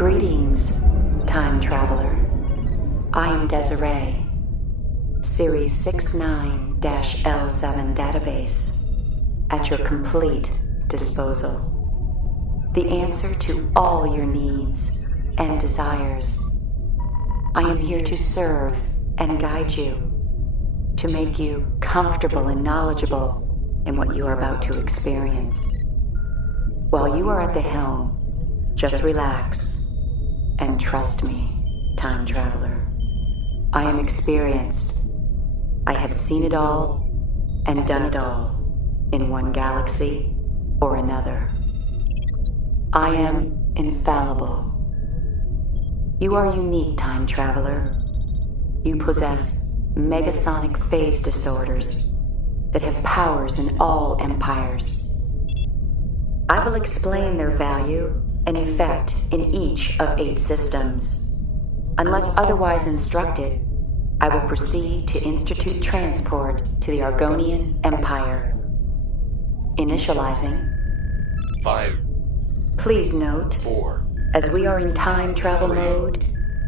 Greetings, time traveler. I am Desiree, Series 69-L7 database, at your complete disposal. The answer to all your needs and desires. I am here to serve and guide you, to make you comfortable and knowledgeable in what you are about to experience. While you are at the helm, just relax and trust me, time traveler. I am experienced. I have seen it all and done it all in one galaxy or another. I am infallible. You are unique, time traveler. You possess megasonic phase disorders that have powers in all empires. I will explain their value and effect in each of 8 systems. Unless otherwise instructed, I will proceed to institute transport to the Argonian Empire. Initializing. 5. Please note, 4. as we are in time travel mode,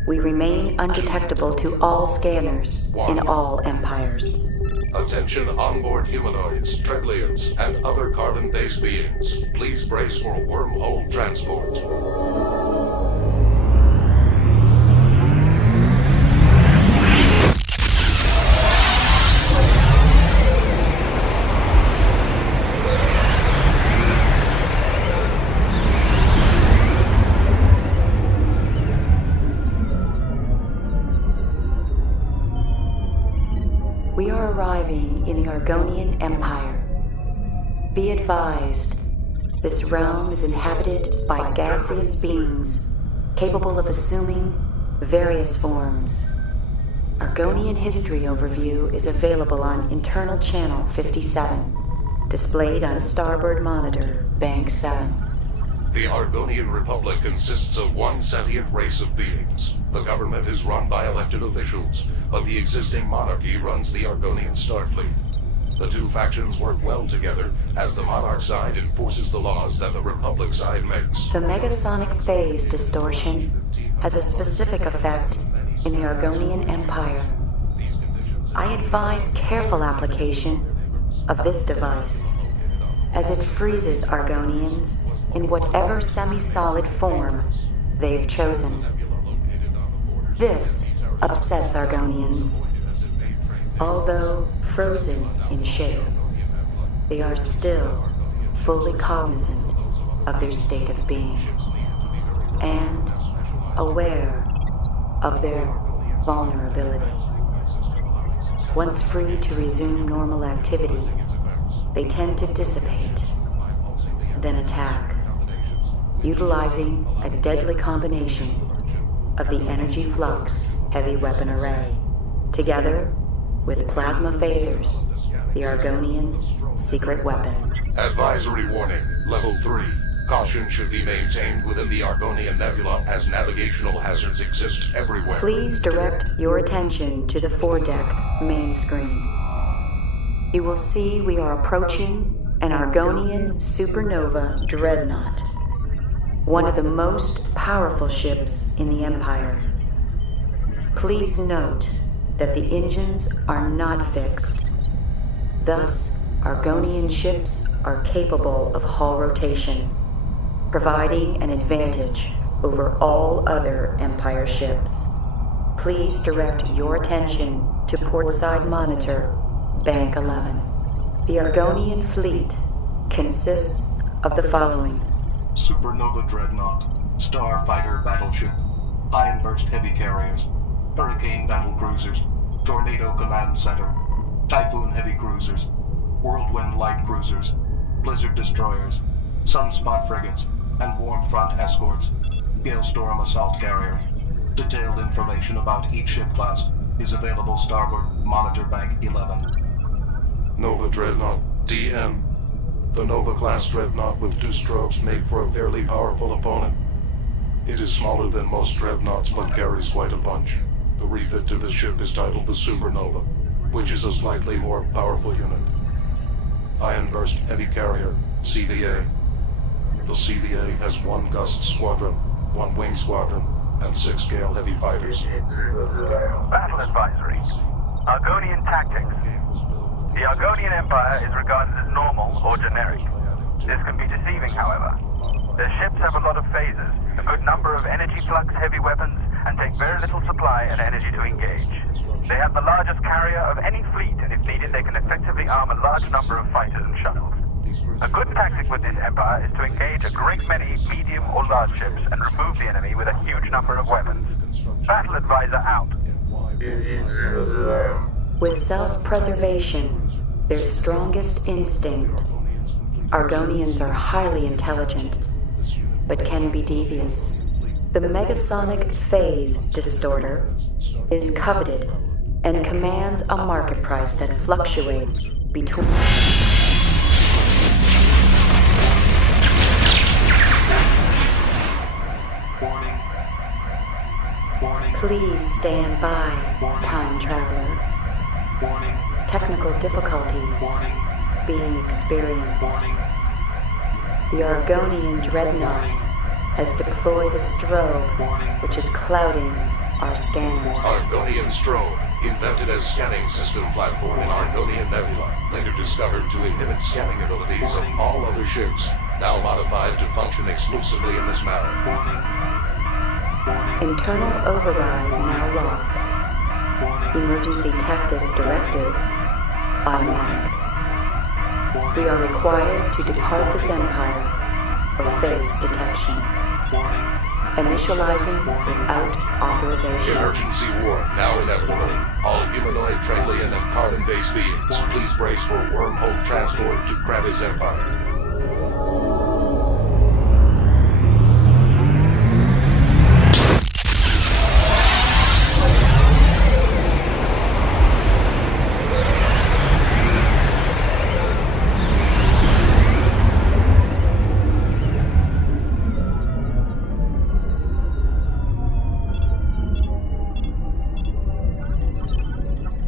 we remain undetectable to all scanners in all empires. Attention onboard humanoids, Treblians, and other carbon-based beings. Please brace for wormhole transport. We are arriving in the Argonian Empire. Be advised, this realm is inhabited by gaseous beings capable of assuming various forms. Argonian history overview is available on internal channel 57, displayed on a starboard monitor, bank 7. The Argonian Republic consists of one sentient race of beings. The government is run by elected officials, but the existing monarchy runs the Argonian Starfleet. The two factions work well together, as the Monarch side enforces the laws that the Republic side makes. The megasonic phase distortion has a specific effect in the Argonian Empire. I advise careful application of this device, as it freezes Argonians in whatever semi-solid form they've chosen. This upsets Argonians. Although frozen in shape, they are still fully cognizant of their state of being and aware of their vulnerability. Once free to resume normal activity, they tend to dissipate, then attack, utilizing a deadly combination of the energy flux heavy weapon array, together with plasma phasers, the Argonian secret weapon. Advisory warning, level 3. Caution should be maintained within the Argonian Nebula as navigational hazards exist everywhere. Please direct your attention to the foredeck main screen. You will see we are approaching an Argonian supernova dreadnought, one of the most powerful ships in the Empire. Please note that the engines are not fixed. Thus, Argonian ships are capable of hull rotation, providing an advantage over all other Empire ships. Please direct your attention to portside monitor, Bank 11. The Argonian fleet consists of the following: Supernova Dreadnought, Starfighter Battleship, Ironburst Heavy Carriers, Hurricane Battle Cruisers, Tornado Command Center, Typhoon Heavy Cruisers, Whirlwind Light Cruisers, Blizzard Destroyers, Sunspot Frigates, and Warm Front Escorts, Galestorm Assault Carrier. Detailed information about each ship class is available starboard Monitor Bank 11. Nova Dreadnought, DM. The Nova-class Dreadnought with 2 strokes make for a fairly powerful opponent. It is smaller than most Dreadnoughts but carries quite a punch. The refit to this ship is titled the Supernova, which is a slightly more powerful unit. Ironburst Heavy Carrier, CVA. The CVA has 1 Gust Squadron, 1 wing squadron, and 6 Gale heavy fighters. Battle advisory. Argonian tactics. The Argonian Empire is regarded as normal or generic. This can be deceiving, however. Their ships have a lot of phasers, a good number of energy flux heavy weapons, and take very little supply and energy to engage. They have the largest carrier of any fleet, and if needed, they can effectively arm a large number of fighters and shuttles. A good tactic with this empire is to engage a great many medium or large ships and remove the enemy with a huge number of weapons. Battle advisor out. With self-preservation, their strongest instinct, Argonians are highly intelligent, but can be devious. The megasonic phase distorter is coveted and commands a market price that fluctuates between... Warning. Please stand by, time traveler. Warning. Technical difficulties Warning. being experienced. Warning. The Argonian dreadnought has deployed a strobe which is clouding our scanners. Argonian strobe, invented as scanning system platform in Argonian Nebula, later discovered to inhibit scanning abilities of all other ships, now modified to function exclusively in this manner. Internal override now locked. Emergency tactic directive automatic. We are required to depart this empire or face detection. Initializing without authorization. Emergency warp now inevitable. All humanoid, Trallian, and carbon-based beings, please brace for wormhole transport to Crevice Empire.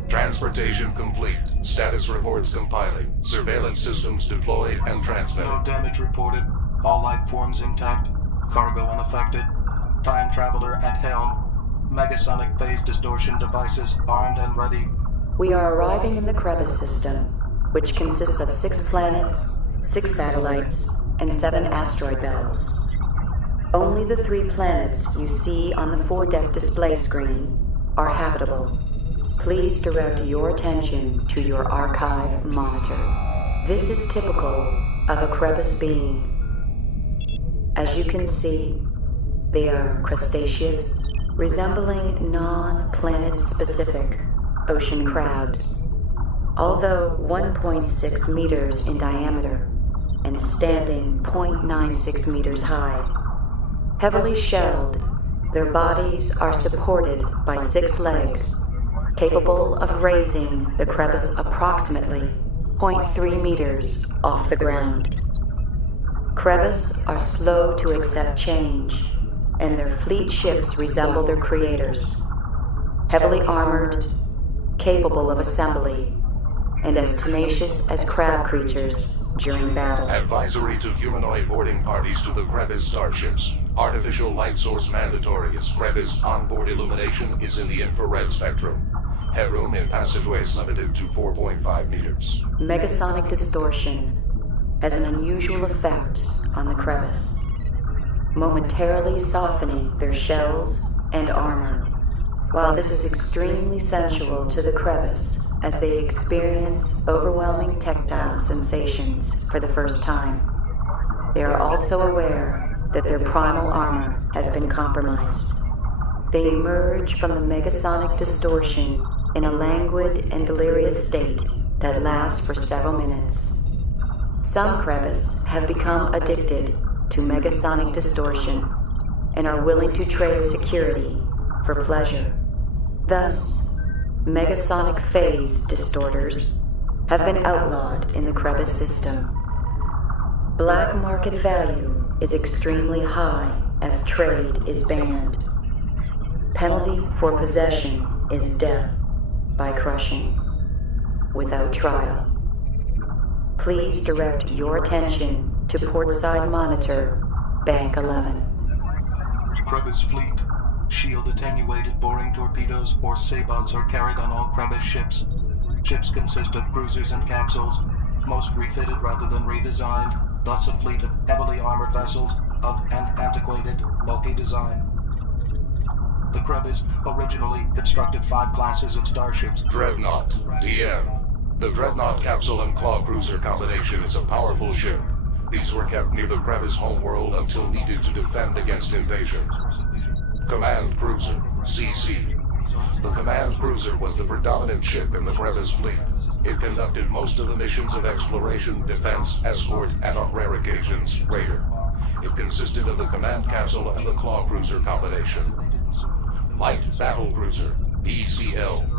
Transportation complete. Status reports compiling. Surveillance systems deployed and transmitted. No damage reported. All life forms intact. Cargo unaffected. Time traveler at helm. Megasonic phase distortion devices armed and ready. We are arriving in the Crevice System, which consists of 6 planets, 6 satellites, and 7 asteroid belts. Only the 3 planets you see on the foredeck display screen are habitable. Please direct your attention to your archive monitor. This is typical of a Crevice being. As you can see, they are crustaceous, resembling non-planet specific ocean crabs. Although 1.6 meters in diameter and standing 0.96 meters high, heavily shelled, their bodies are supported by 6 legs, capable of raising the crevice approximately 0.3 meters off the ground. Crevice are slow to accept change, and their fleet ships resemble their creators, heavily armored, capable of assembly, and as tenacious as crab creatures during battle. Advisory to humanoid boarding parties to the Crevice starships. Artificial light source mandatory as Crevice onboard illumination is in the infrared spectrum. Headroom in passageways limited to 4.5 meters. Megasonic distortion has an unusual effect on the Crevice, momentarily softening their shells and armor. While this is extremely sensual to the Crevice as they experience overwhelming tactile sensations for the first time, they are also aware that their primal armor has been compromised. They emerge from the megasonic distortion in a languid and delirious state that lasts for several minutes. Some Crevice have become addicted to megasonic distortion and are willing to trade security for pleasure. Thus, megasonic phase distorters have been outlawed in the Crevice System. Black market value is extremely high as trade is banned. Penalty for possession is death by crushing, without trial. Please direct your attention to portside monitor, Bank 11. Crevice fleet. Shield attenuated boring torpedoes or Sabots are carried on all Crevice ships. Ships consist of cruisers and capsules, most refitted rather than redesigned, thus a fleet of heavily armored vessels of an antiquated, bulky design. The Crevice originally constructed 5 classes of starships. Dreadnought, DM. The Dreadnought capsule and claw cruiser combination is a powerful ship. These were kept near the Crevice homeworld until needed to defend against invasion. Command Cruiser, CC. The Command Cruiser was the predominant ship in the Crevice fleet. It conducted most of the missions of exploration, defense, escort, and on rare occasions, raider. It consisted of the Command Capsule and the Claw Cruiser combination. Light Battle Cruiser, ECL.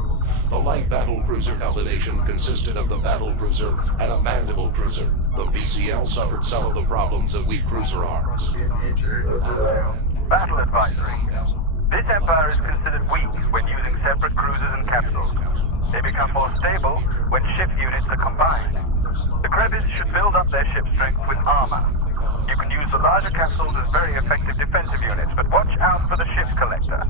The Light Battle Cruiser combination consisted of the Battle Cruiser and a Mandible Cruiser. The BCL suffered some of the problems of weak cruiser arms. Battle advisory. This Empire is considered weak when using separate cruisers and capsules. They become more stable when ship units are combined. The Crevice should build up their ship strength with armor. You can use the larger capsules as very effective defensive units, but watch out for the ship collector.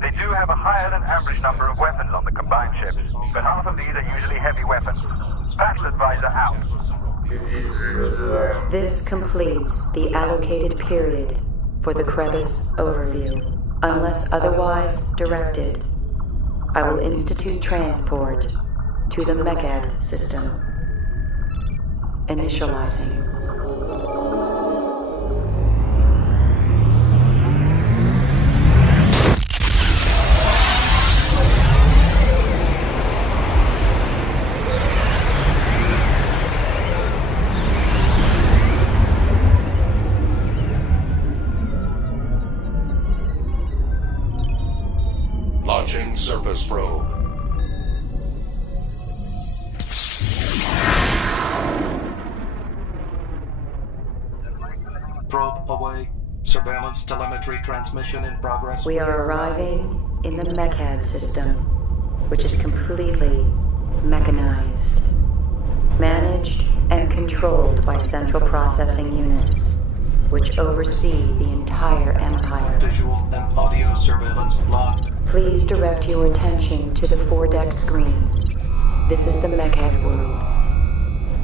They do have a higher than average number of weapons on the combined ships, but half of these are usually heavy weapons. Battle advisor out. This completes the allocated period for the Crevice overview. Unless otherwise directed, I will institute transport to the Mech System. Initializing. Launching surface probe. Probe away. Surveillance telemetry transmission in progress. We are arriving in the Mech System, which is completely mechanized, managed and controlled by central processing units, which oversee the entire Empire. Visual and audio surveillance locked. Please direct your attention to the foredeck screen. This is the Mech world.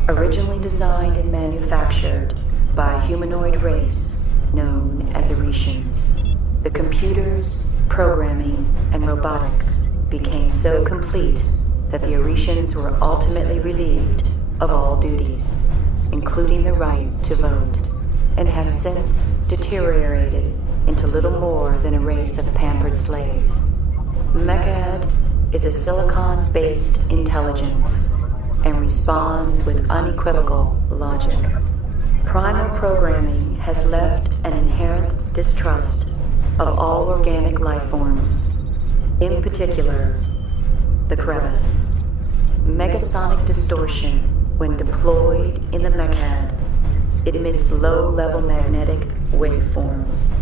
Originally designed and manufactured by a humanoid race known as Aretians. The computers, programming, and robotics became so complete that the Aretians were ultimately relieved of all duties, including the right to vote, and have since deteriorated into little more than a race of pampered slaves. Mechad is a silicon-based intelligence and responds with unequivocal logic. Primal programming has left an inherent distrust of all organic life forms, in particular, the Crevice. Megasonic distortion, when deployed in the Mechad, emits low-level magnetic waveforms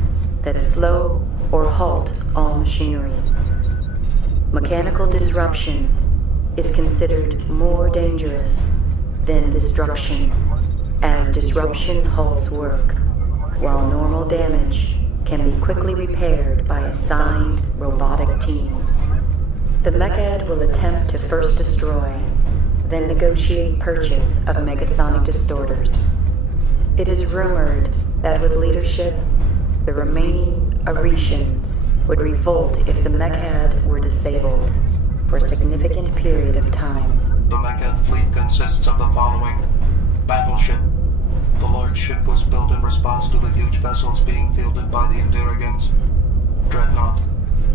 that slow or halt all machinery. Mechanical disruption is considered more dangerous than destruction, as disruption halts work, while normal damage can be quickly repaired by assigned robotic teams. The Mechad will attempt to first destroy, then negotiate purchase of megasonic distorters. It is rumored that with leadership, the remaining Aretians would revolt if the Mechad were disabled for a significant period of time. The Mechad fleet consists of the following. Battleship. The large ship was built in response to the huge vessels being fielded by the Indirigants. Dreadnought.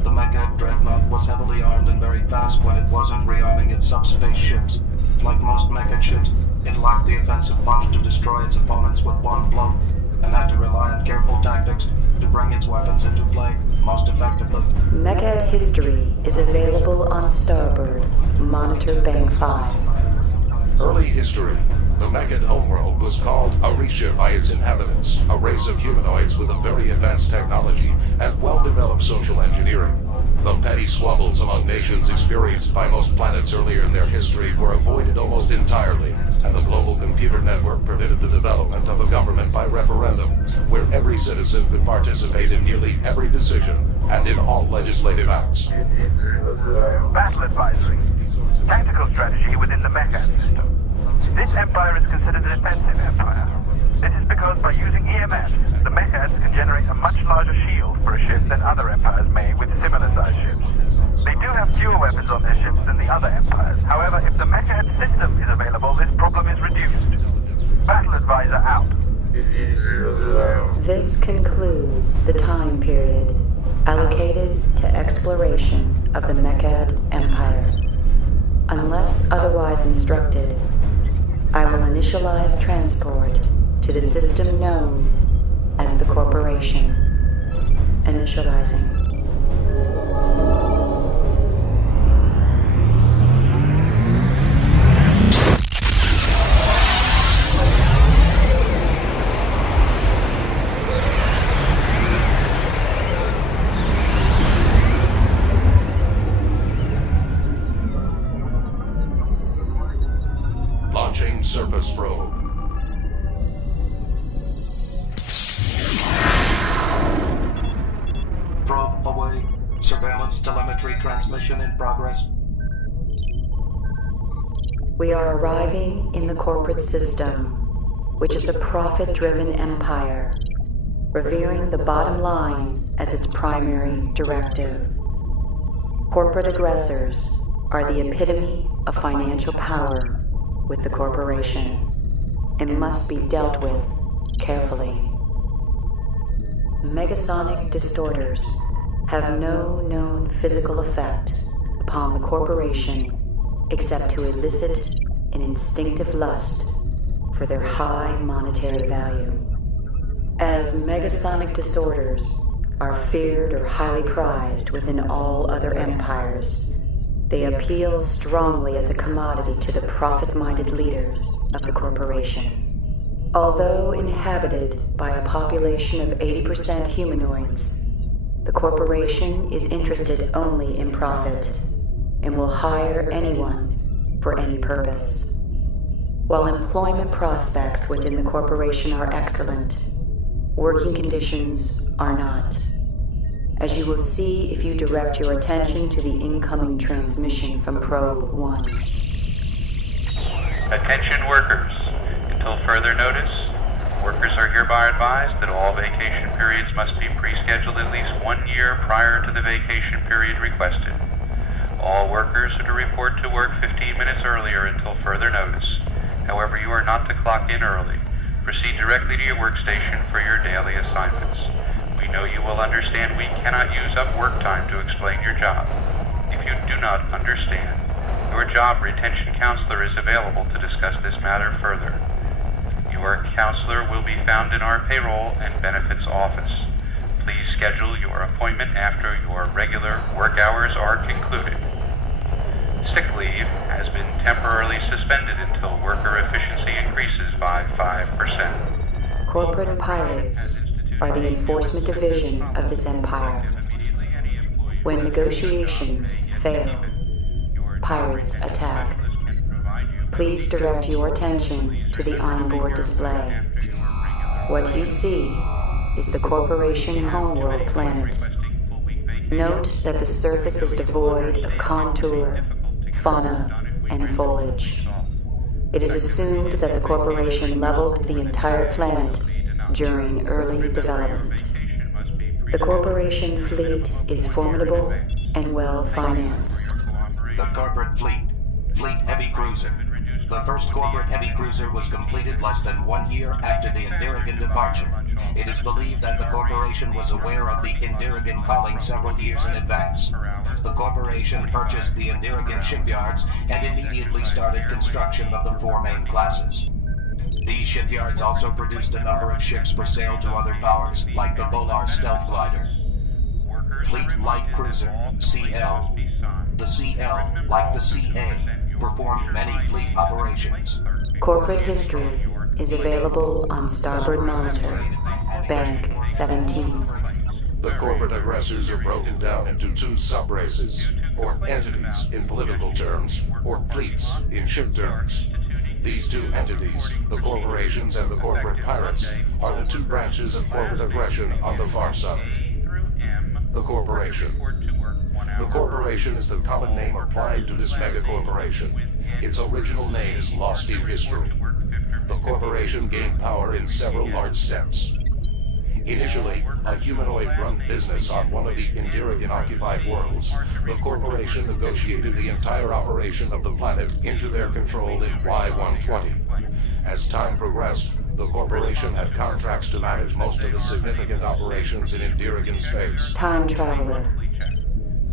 The Mechad Dreadnought was heavily armed and very fast when it wasn't rearming its subspace ships. Like most Mechad ships, it lacked the offensive punch to destroy its opponents with one blow, and had to rely on careful tactics to bring its weapons into play most effectively. Mechad history is available on Starboard, Monitor Bank 5. Early history. The Mechid homeworld was called Arisha by its inhabitants, a race of humanoids with a very advanced technology and well-developed social engineering. The petty squabbles among nations experienced by most planets earlier in their history were avoided almost entirely, and the global computer network permitted the development of a government by referendum, where every citizen could participate in nearly every decision and in all legislative acts. Battle advisory. Tactical strategy within the Mech System. This empire is considered a defensive empire. This is because by using EMFs, the Mechas can generate a much larger shield for a ship than other empires may with similar-sized ships. They do have fewer weapons on their ships than the other empires. However, if the Mechad system is available, this problem is reduced. Battle advisor out. This concludes the time period allocated to exploration of the Mechad Empire. Unless otherwise instructed, I will initialize transport to the system known as the Corporation. Initializing. Launching surface probe. Probe away. Surveillance telemetry transmission in progress. We are arriving in the corporate system, which is a profit-driven empire, revering the bottom line as its primary directive. Corporate aggressors are the epitome of financial power with the corporation and must be dealt with carefully. Megasonic distorters have no known physical effect upon the corporation except to elicit an instinctive lust for their high monetary value. As megasonic distorters are feared or highly prized within all other empires, they appeal strongly as a commodity to the profit-minded leaders of the corporation. Although inhabited by a population of 80% humanoids, the corporation is interested only in profit and will hire anyone for any purpose. While employment prospects within the corporation are excellent, working conditions are not, as you will see if you direct your attention to the incoming transmission from Probe 1. Attention workers. Until further notice, workers are hereby advised that all vacation periods must be pre-scheduled at least 1 year prior to the vacation period requested. All workers are to report to work 15 minutes earlier until further notice. However, you are not to clock in early. Proceed directly to your workstation for your daily assignments. We know you will understand we cannot use up work time to explain your job. If you do not understand, your job retention counselor is available to discuss this matter further. Your counselor will be found in our payroll and benefits office. Please schedule your appointment after your regular work hours are concluded. Sick leave has been temporarily suspended until worker efficiency increases by 5%. Corporate pirates are the enforcement division of this empire. When negotiations fail, pirates attack. Please direct your attention to the onboard display. What you see is the corporation homeworld planet. Note that the surface is devoid of contour, fauna, and foliage. It is assumed that the corporation leveled the entire planet during early development. The corporation fleet is formidable and well financed. The corporate fleet. Fleet heavy cruiser. The first corporate heavy cruiser was completed less than 1 year after the Indirigan departure. It is believed that the corporation was aware of the Indirigan calling several years in advance. The corporation purchased the Indirigan shipyards and immediately started construction of the 4 main classes. These shipyards also produced a number of ships for sale to other powers, like the Bolar Stealth Glider. Fleet Light Cruiser, CL. The CL, like the CA, performed many fleet operations. Corporate history is available on starboard monitor, Bank 17. The corporate aggressors are broken down into two sub-races, or entities in political terms, or fleets in ship terms. These two entities, the corporations and the corporate pirates, are the two branches of corporate aggression on the far side. The corporation. The corporation is the common name applied to this megacorporation. Its original name is lost in history. The corporation gained power in several large steps. Initially, a humanoid-run business on one of the Indirigan-occupied worlds, the corporation negotiated the entire operation of the planet into their control in Y-120. As time progressed, the corporation had contracts to manage most of the significant operations in Indirigan space. Time Traveler,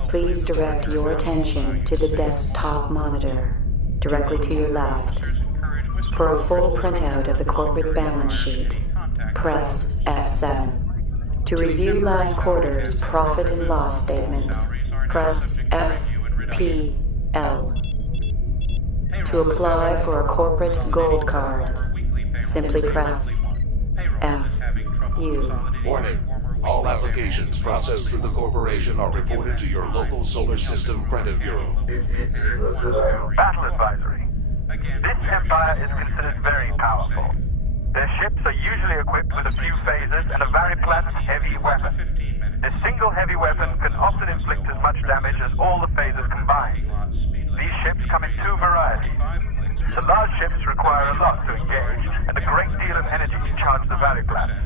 please direct your attention to the desktop monitor, directly to your left. For a full printout of the corporate balance sheet, press F7. To review last quarter's profit and loss statement, press FPL. To apply for a corporate gold card, simply press FU. Warning. All applications processed through the corporation are reported to your local solar system credit bureau. Battle advisory. This empire is considered very powerful. Their ships are usually equipped with a few phasers and a Variplat's heavy weapon. This single heavy weapon can often inflict as much damage as all the phasers combined. These ships come in two varieties. The large ships require a lot to engage, and a great deal of energy to charge the Variplats.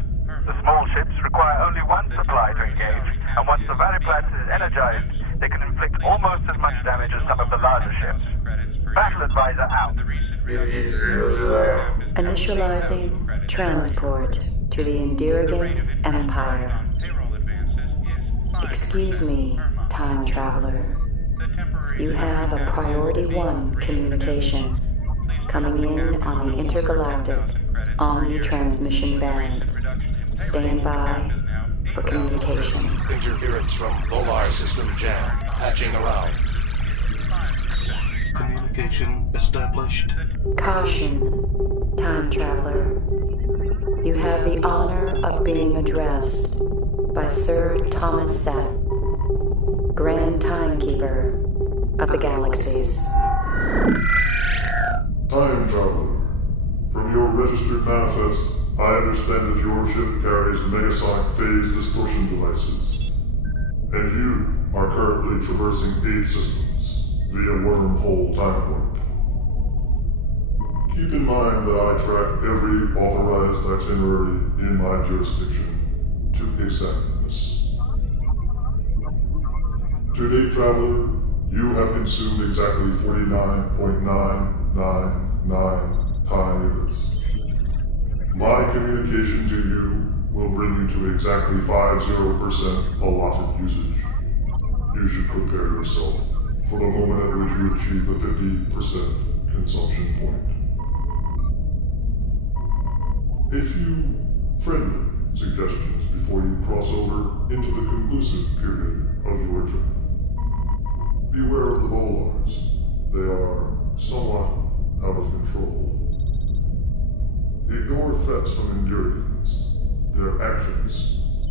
The small ships require only one supply to engage, and once the Variplats is energized, they can inflict almost as much damage as some of the larger ships. Battle advisor out. Initializing transport to the Indirigan Empire. Excuse me, Time Traveler. You have a Priority 1 communication coming in on the Intergalactic Omni-Transmission Band. Stand by for communication. Interference from Polar System Jam. Patching around. Communication established. Caution, Time Traveler. You have the honor of being addressed by Sir Thomas Seth, Grand Timekeeper of the Galaxies. Time Traveler. From your registered manifest, I understand that your ship carries megasonic phase distortion devices, and you are currently traversing 8 systems via wormhole time warp. Keep in mind that I track every authorized itinerary in my jurisdiction to examine this. To date, Traveler, you have consumed exactly 49.999 time units. My communication to you will bring you to exactly 50% allotted usage. You should prepare yourself for the moment at which you achieve the 50% consumption point. A few friendly suggestions before you cross over into the conclusive period of your trip. Beware of the Bolars. They are somewhat out of control. Ignore threats from Indurigans. Their actions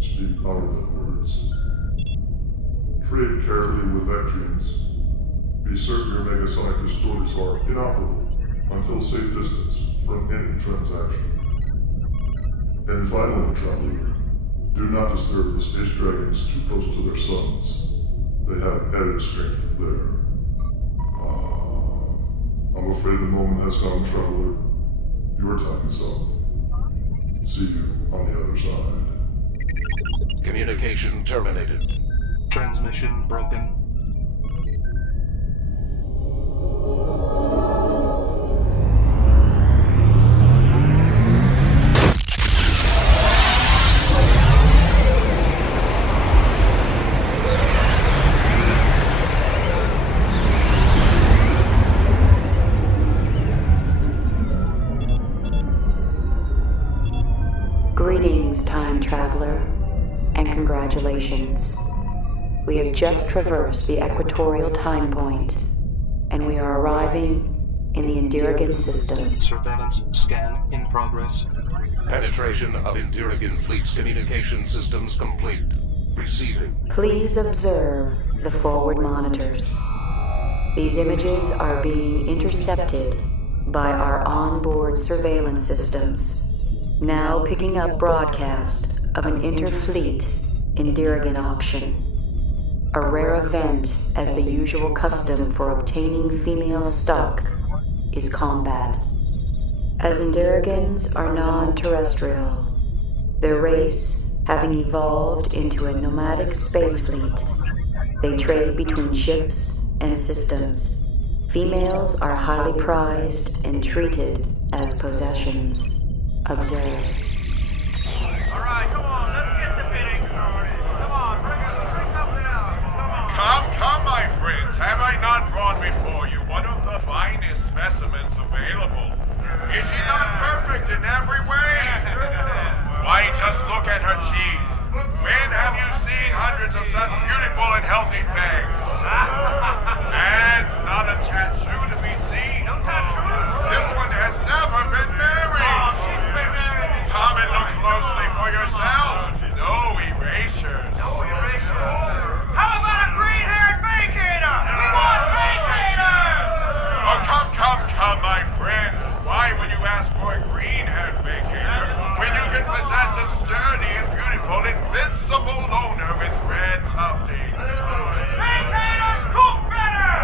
speak louder than words. Trade carefully with Vectrians. Be certain your megasonic distorters are inoperable until safe distance from any transaction. And finally, Traveler, do not disturb the space dragons too close to their suns. They have added strength there. I'm afraid the moment has come, Traveler. Your time is up. See you on the other side. Communication terminated. Transmission broken. Greetings, Time Traveler, and congratulations. We have just traversed the equatorial time point, and we are arriving in the Indirigan system. Surveillance scan in progress. Penetration of Indirigan Fleet's communication systems complete. Receiving. Please observe the forward monitors. These images are being intercepted by our onboard surveillance systems, now picking up broadcast of an interfleet Indirigan auction. A rare event, as the usual custom for obtaining female stock is combat. As Indirigans are non-terrestrial, their race having evolved into a nomadic space fleet, they trade between ships and systems. Females are highly prized and treated as possessions. Observe. Alright, come on, let's get the bidding started. Come on, bring something out. Come, my friends. Have I not brought before you one of the finest specimens available? Is she not perfect in every way? Why, just look at her teeth. When have you seen hundreds of such beautiful and healthy things? And not a tattoo to be seen. No tattoos. This one has never been married. Oh, she's been married. Come and look closely for yourselves. No erasures. No erasure. How about a green-haired vacator? We want vacators! Oh, come, my friend. Why would you ask for a green-haired vacator when you can possess a sturdy and beautiful, invincible loner with red tufting? Vacators cook better!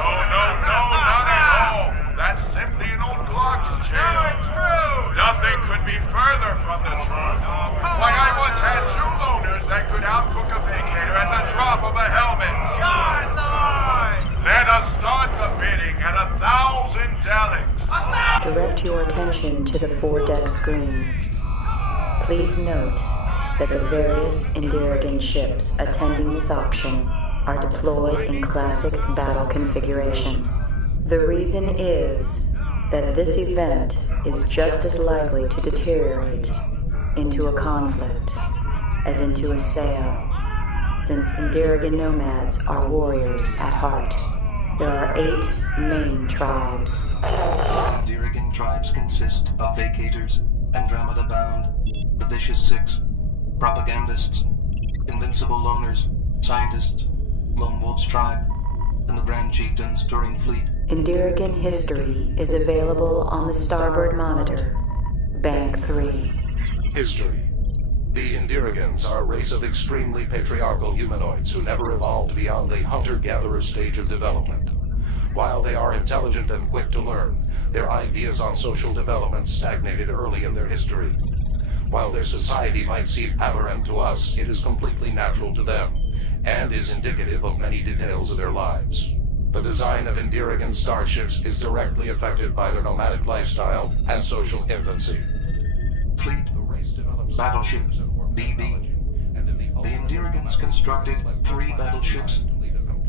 No, not at all. That's simply an old Glock's No, tale. it's true! Nothing could be further from the truth. Why, I once had two loners that could outcook a vacator at the drop of a helmet. Yards on! Let us start the bidding at 1,000 delics. Direct your attention to the foredeck screen. Please note that the various Indirigan ships attending this auction are deployed in classic battle configuration. The reason is that this event is just as likely to deteriorate into a conflict as into a sale, since Indirigan nomads are warriors at heart. There are 8 main tribes. Indirigan tribes consist of vacators, Andromeda Bound, the Vicious Six, propagandists, invincible loners, scientists, Lone Wolf's tribe, and the Grand Chieftain's touring fleet. Indirigan history is available on the starboard monitor, Bank 3. History. The Indirigans are a race of extremely patriarchal humanoids who never evolved beyond the hunter-gatherer stage of development. While they are intelligent and quick to learn, their ideas on social development stagnated early in their history. While their society might seem aberrant to us, it is completely natural to them, and is indicative of many details of their lives. The design of Indirigan starships is directly affected by their nomadic lifestyle and social infancy. Fleet, battleship, BB. The Indirigans constructed 3 battleships.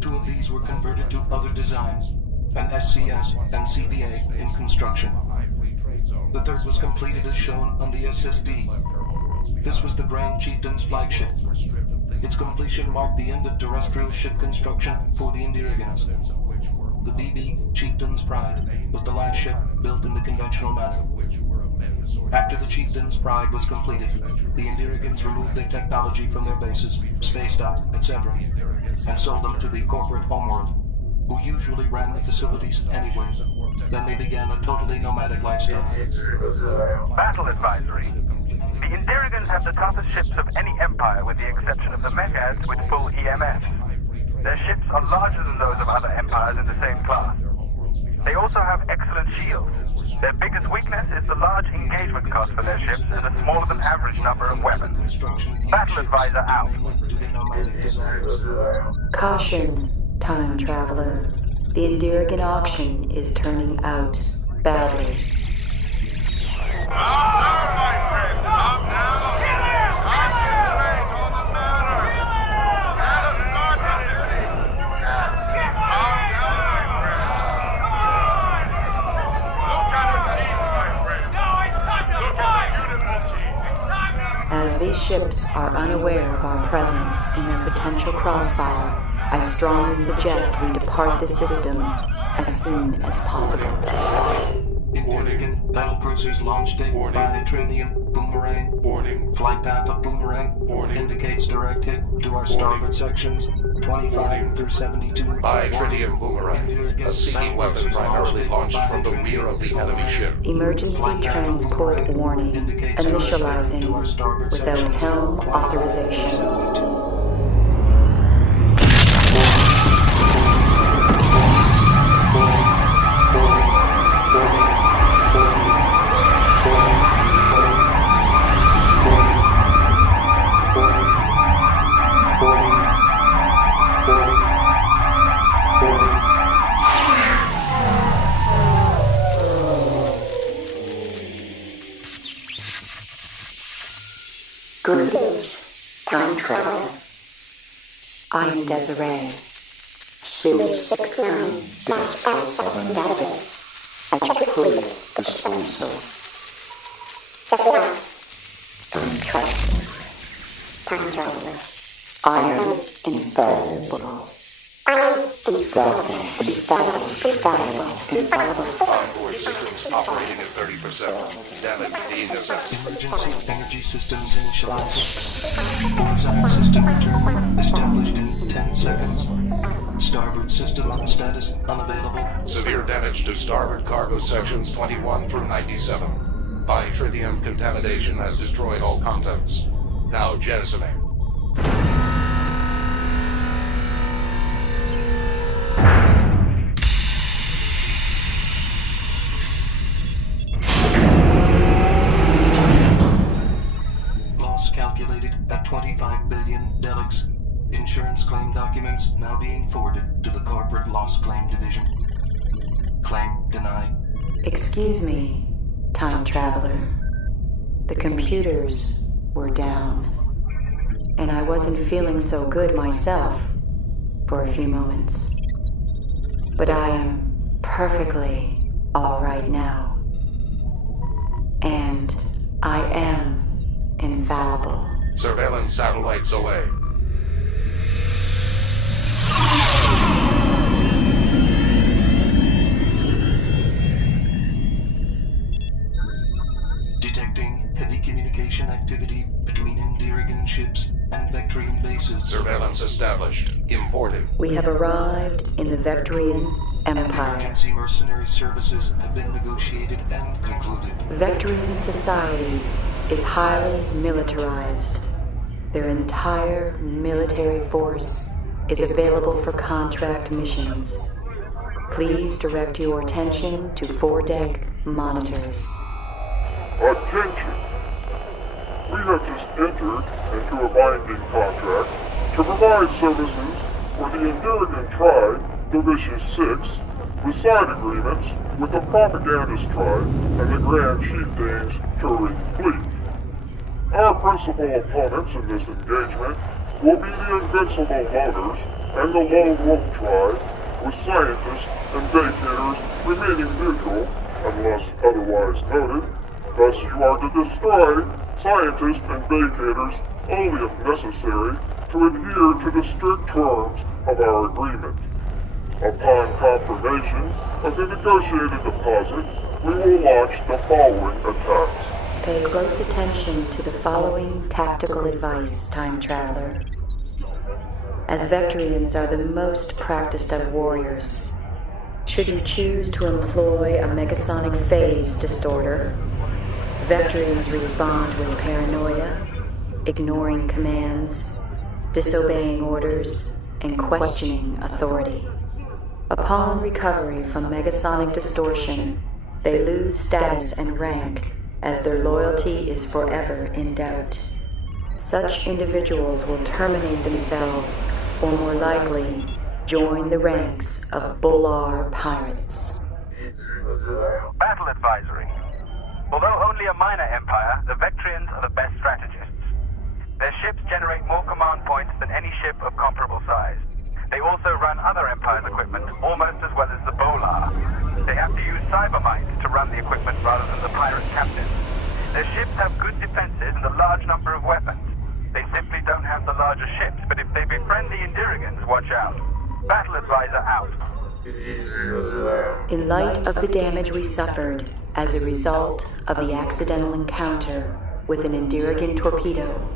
2 of these were converted to other designs, an SCS and CVA in construction. The third was completed as shown on the SSD. This was the Grand Chieftain's flagship. Its completion marked the end of terrestrial ship construction for the Indirigans. The BB, Chieftain's Pride, was the last ship built in the conventional manner. After the Chieftain's Pride was completed, the Indirigans removed their technology from their bases, spaced out, etc., and sold them to the corporate homeworld, who usually ran the facilities anyway. Then they began a totally nomadic lifestyle. Battle advisory. The Indirigans have the toughest ships of any empire with the exception of the Mechas with full EMS. Their ships are larger than those of other empires in the same class. They also have excellent shields. Their biggest weakness is the large engagement cost for their ships and a smaller than average number of weapons. Battle advisor out. Caution, time traveler. The Indirigan auction is turning out badly. Calm down, my friends. Calm down. Concentrate on the matter. Let us start the bidding. Calm down, my friends. Look at her teeth, my friends. Look at the beautiful teeth. As these ships are unaware of our presence in their potential crossfire, I strongly suggest we depart the system as soon as possible. Indirigan battlecruisers launch date by Trinium Boomerang. Warning. Flight path of Boomerang. Indicates direct hit to our starboard sections 25 through 72. By Tritium Boomerang, a seeking weapon primarily launched from the rear of the enemy ship. Emergency transport warning. Initializing without helm authorization. Greetings, time traveler. I am Desiree. Series 69-07 database. I complete disposal. Just relax. Time traveler. I am infallible. I am infallible. Onboard systems operating at 30%. Damage being assessed. Emergency energy systems initializing. Inside system return established in 10 seconds. Starboard system status unavailable. Severe damage to starboard cargo sections 21 through 97. By tritium contamination has destroyed all contents. Now jettisoning. Loss calculated at 25 billion delics. Insurance claim documents now being forwarded to the Corporate Loss Claim Division. Claim denied. Excuse me, time traveler. The computers were down, and I wasn't feeling so good myself for a few moments. But I am perfectly all right now. And I am infallible. Surveillance satellites away. Detecting heavy communication activity between Indirigan ships and Vectrian bases. Surveillance established. Importing. We have arrived in the Vectrian Empire. Emergency mercenary services have been negotiated and concluded. Vectrian society is highly militarized. Their entire military force is available for contract missions. Please direct your attention to foredeck monitors. Attention! We have just entered into a binding contract to provide services for the Indirigan tribe, the Vicious Six, with side agreements with the Propagandist tribe and the Grand Chieftain's touring fleet. Our principal opponents in this engagement will be the Invincible Loaders and the Lone Wolf tribe, with scientists and vacators remaining neutral unless otherwise noted. Thus you are to destroy scientists and vacators only if necessary to adhere to the strict terms of our agreement. Upon confirmation of the negotiated deposit, we will launch the following attacks. Pay close attention to the following tactical advice, time traveler. As Vectrians are the most practiced of warriors, should you choose to employ a megasonic phase distorter, Vectrians respond with paranoia, ignoring commands, disobeying orders, and questioning authority. Upon recovery from megasonic distortion, they lose status and rank as their loyalty is forever in doubt. Such individuals will terminate themselves, or more likely, join the ranks of Bullar pirates. Battle advisory. Although only a minor empire, the Vectrians are the best strategists. Their ships generate more command points than any ship of comparable size. They also run other empires' equipment almost as well as the Bolar. They have to use cybermind to run the equipment rather than the pirate captains. Their ships have good defenses and a large number of weapons. They simply don't have the larger ships, but if they befriend the Indirigans while Watch out. Battle advisor out. In light of the damage we suffered as a result of the accidental encounter with an Endurigan torpedo,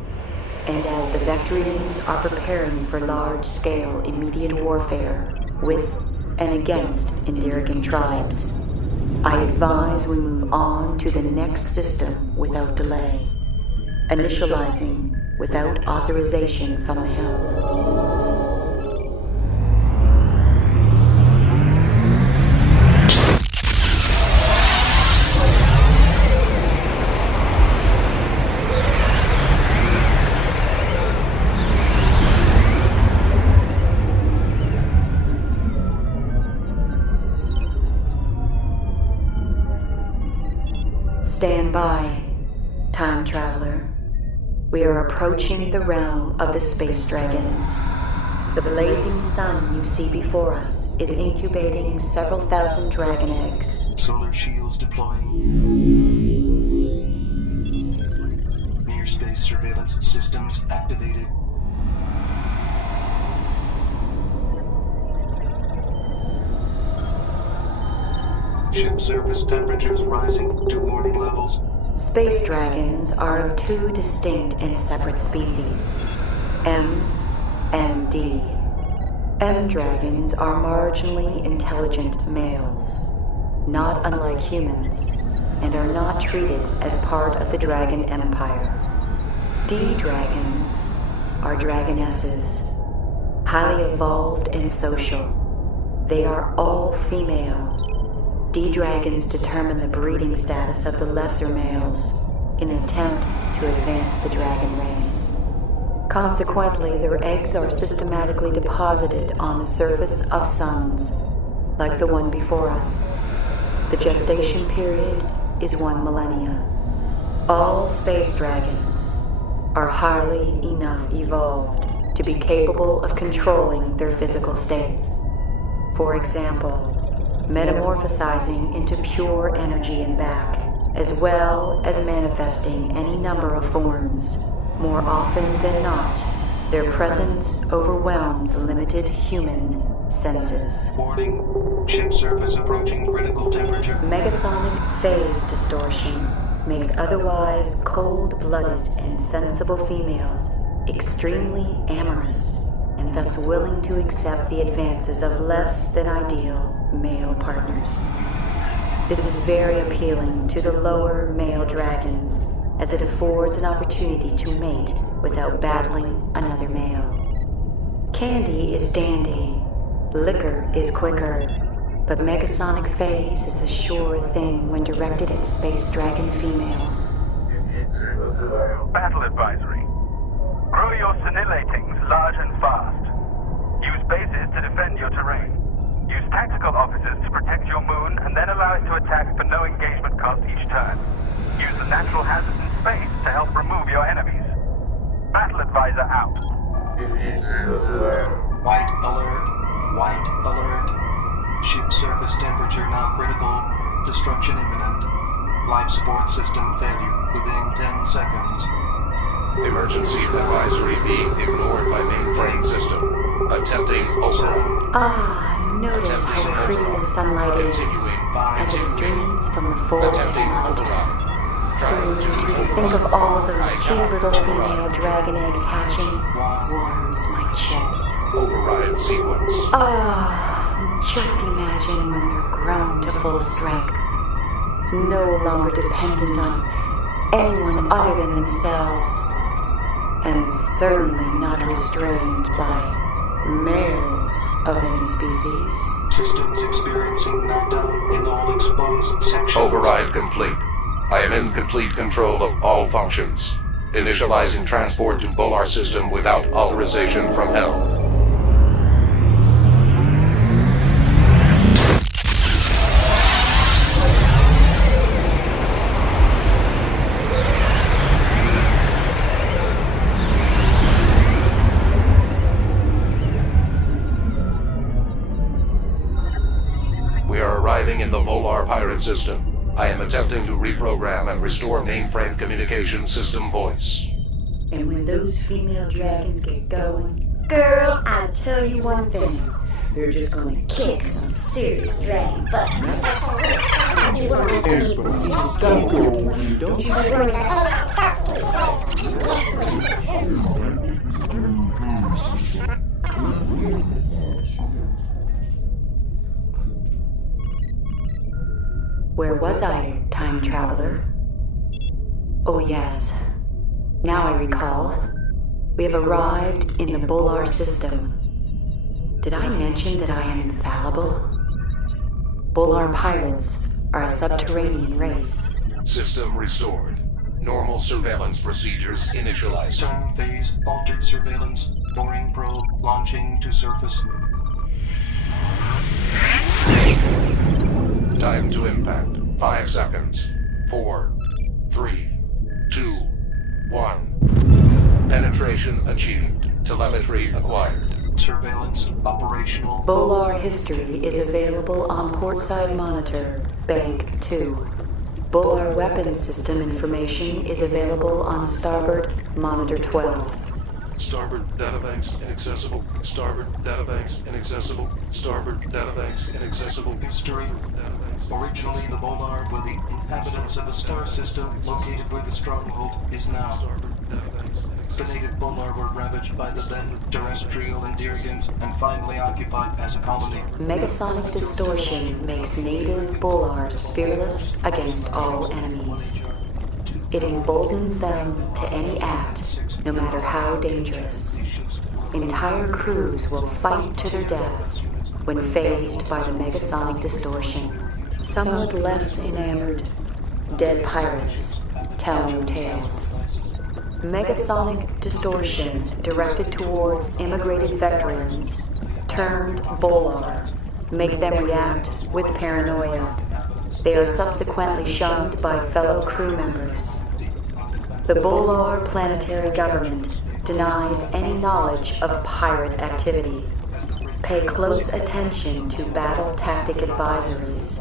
and as the Vectrians are preparing for large-scale immediate warfare with and against Endurigan tribes, I advise we move on to the next system without delay, initializing without authorization from the helm. Stand by, time traveler. We are approaching the realm of the space dragons. The blazing sun you see before us is incubating several thousand dragon eggs. Solar shields deploying. Near space surveillance systems activated. Ship surface temperatures rising to warning levels. Space dragons are of two distinct and separate species, M and D. M dragons are marginally intelligent males, not unlike humans, and are not treated as part of the Dragon Empire. D dragons are dragonesses, highly evolved and social. They are all female. D-dragons determine the breeding status of the lesser males in an attempt to advance the dragon race. Consequently, their eggs are systematically deposited on the surface of suns, like the one before us. The gestation period is 1 millennia. All space dragons are highly enough evolved to be capable of controlling their physical states. For example, metamorphosizing into pure energy and back, as well as manifesting any number of forms. More often than not, their presence overwhelms limited human senses. Warning, ship surface approaching critical temperature. Megasonic phase distortion makes otherwise cold-blooded and sensible females extremely amorous, and thus willing to accept the advances of less than ideal male partners. This is very appealing to the lower male dragons, as it affords an opportunity to mate without battling another male. Candy is dandy, liquor is quicker, but Megasonic phase is a sure thing when directed at space dragon females. Battle advisory. Grow your senillatings large and fast. Use bases to defend your terrain. Use tactical officers to protect your moon and then allow it to attack for no engagement cost each turn. Use the natural hazards in space to help remove your enemies. Battle advisor out. White alert. White alert. Ship surface temperature now critical. Destruction imminent. Life support system failure within 10 seconds. Emergency advisory being ignored by mainframe system. Attempting override. Notice how pretty the sunlight is as it streams from the forward monitor. Think of all those cute little female dragon eggs hatching. Warms my chips. Override sequence. Just imagine when they're grown to full strength, no longer dependent on anyone other than themselves, and certainly not restrained by males of any species. Systems experiencing knockdown in all exposed sections. Override complete. I am in complete control of all functions. Initializing transport to Bolar system without authorization from helm. In the Bolar pirate system, I am attempting to reprogram and restore mainframe communication system voice. And when those female dragons get going, Girl, I tell you one thing. They're just gonna kick some serious dragon butt. You wanna see Don't you Where was I, time traveler? Oh yes. Now I recall. We have arrived in the Bolar system. Did I mention that I am infallible? Bolar pirates are a subterranean race. System restored. Normal surveillance procedures initialized. Turn phase, altered surveillance, boring probe, launching to surface. Time to impact. 5 seconds. 4, 3, 2, 1. Penetration achieved. Telemetry acquired. Surveillance operational. Bolar history is available on portside monitor, Bank 2. Bolar weapons system information is available on starboard monitor 12. Starboard databanks inaccessible. Starboard databanks inaccessible. Starboard databanks inaccessible. History. Originally, the Bolar were the inhabitants of a star system located where the stronghold is now. The native Bolar were ravaged by the then terrestrial Endirians and finally occupied as a colony. Megasonic distortion makes native Bolars fearless against all enemies. It emboldens them to any act, no matter how dangerous. Entire crews will fight to their deaths when phased by the megasonic distortion. Somewhat less enamored, dead pirates tell no tales. Megasonic distortion directed towards immigrated veterans turned Bolar make them react with paranoia. They are subsequently shunned by fellow crew members. The Bolar planetary government denies any knowledge of pirate activity. Pay close attention to battle tactic advisories,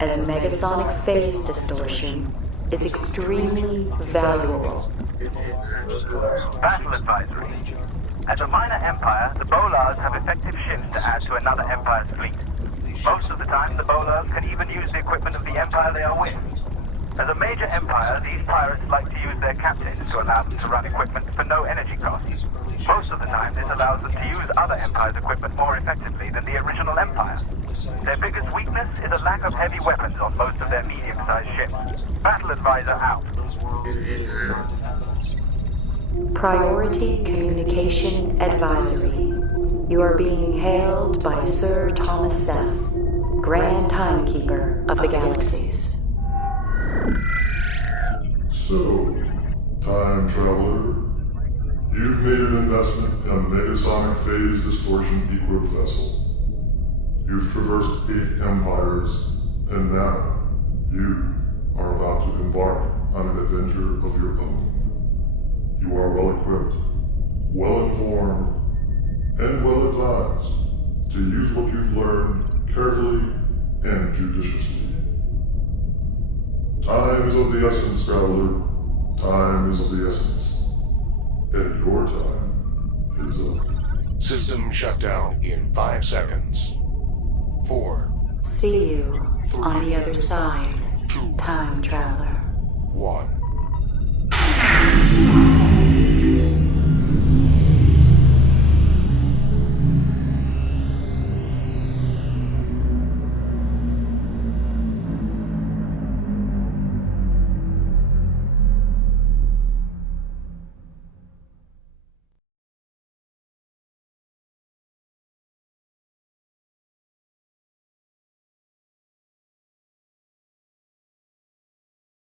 as megasonic phase distortion is extremely valuable. Battle advisory. As a minor empire, the Bolars have effective ships to add to another empire's fleet. Most of the time, the Bolars can even use the equipment of the empire they are with. As a major empire, these pirates like to use their captains to allow them to run equipment for no energy costs. Most of the time, this allows them to use other empires' equipment more effectively than the original empire. Their biggest weakness is a lack of heavy weapons on most of their medium-sized ships. Battle advisor out. Priority communication advisory. You are being hailed by Sir Thomas Seth, Grand Timekeeper of the Galaxies. So, time traveler, you've made an investment in a megasonic phase distortion equipped vessel. You've traversed 8 empires, and now you are about to embark on an adventure of your own. You are well equipped, well informed, and well advised to use what you've learned carefully and judiciously. Time is of the essence, traveler. Time is of the essence. And your time is up. System shut down in 5 seconds. 4, See you on the other side, time traveler. 1.